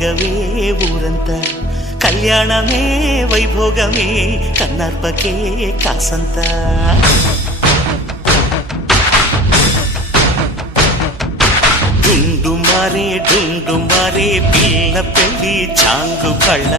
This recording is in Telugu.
వేగవే ఊరంతా కళ్యాణమే వైభోగమే కన్నార్పకే కాసంత డుండు మారే పిల్ల పెళ్ళి చాంగు కళ్ళ